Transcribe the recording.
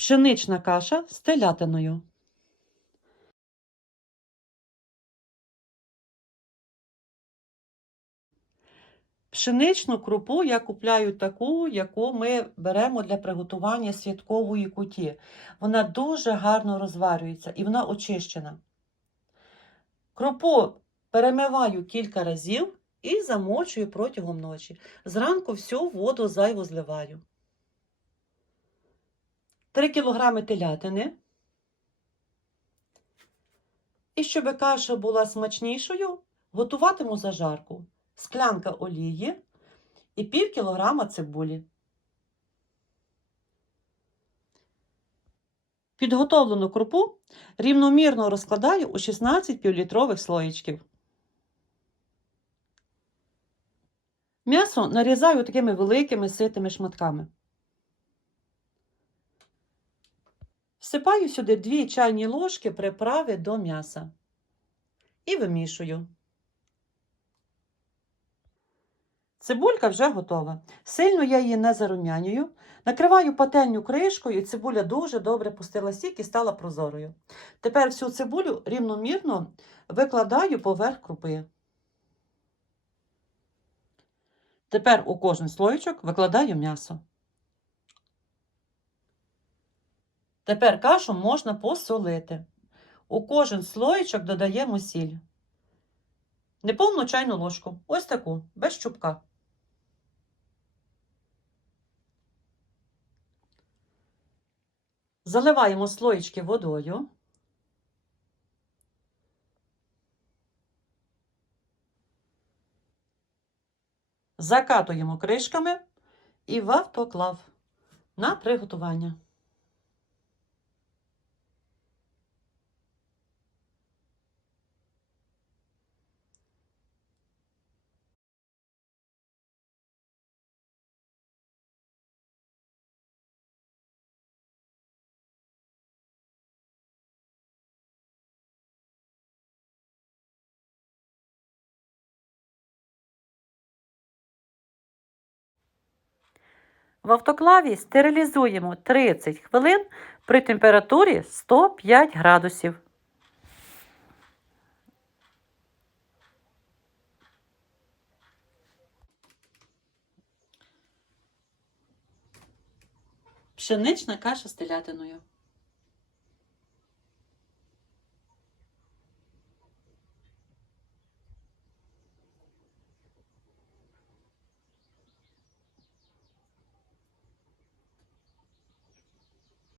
Пшенична каша з телятиною. Пшеничну крупу я купляю таку, яку ми беремо для приготування святкової куті. Вона дуже гарно розварюється і вона очищена. Крупу перемиваю кілька разів і замочую протягом ночі. Зранку всю воду зайву зливаю. 3 кг телятини. І щоб каша була смачнішою, готуватиму зажарку. Склянка олії і пів кілограма цибулі. Підготовлену крупу рівномірно розкладаю у 16 півлітрових слоєчків. М'ясо нарізаю такими великими ситими шматками. Всипаю сюди 2 чайні ложки приправи до м'яса і вимішую. Цибулька вже готова. Сильно я її не зарум'янюю. Накриваю пательню кришкою, і цибуля дуже добре пустила сік і стала прозорою. Тепер всю цибулю рівномірно викладаю поверх крупи. Тепер у кожен слоєчок викладаю м'ясо. Тепер кашу можна посолити. У кожен слоєчок додаємо сіль. Неповну чайну ложку. Ось таку, без чубка. Заливаємо слоєчки водою. Закатуємо кришками і в автоклав на приготування. В автоклаві стерилізуємо 30 хвилин при температурі 105 градусів. Пшенична каша з телятиною.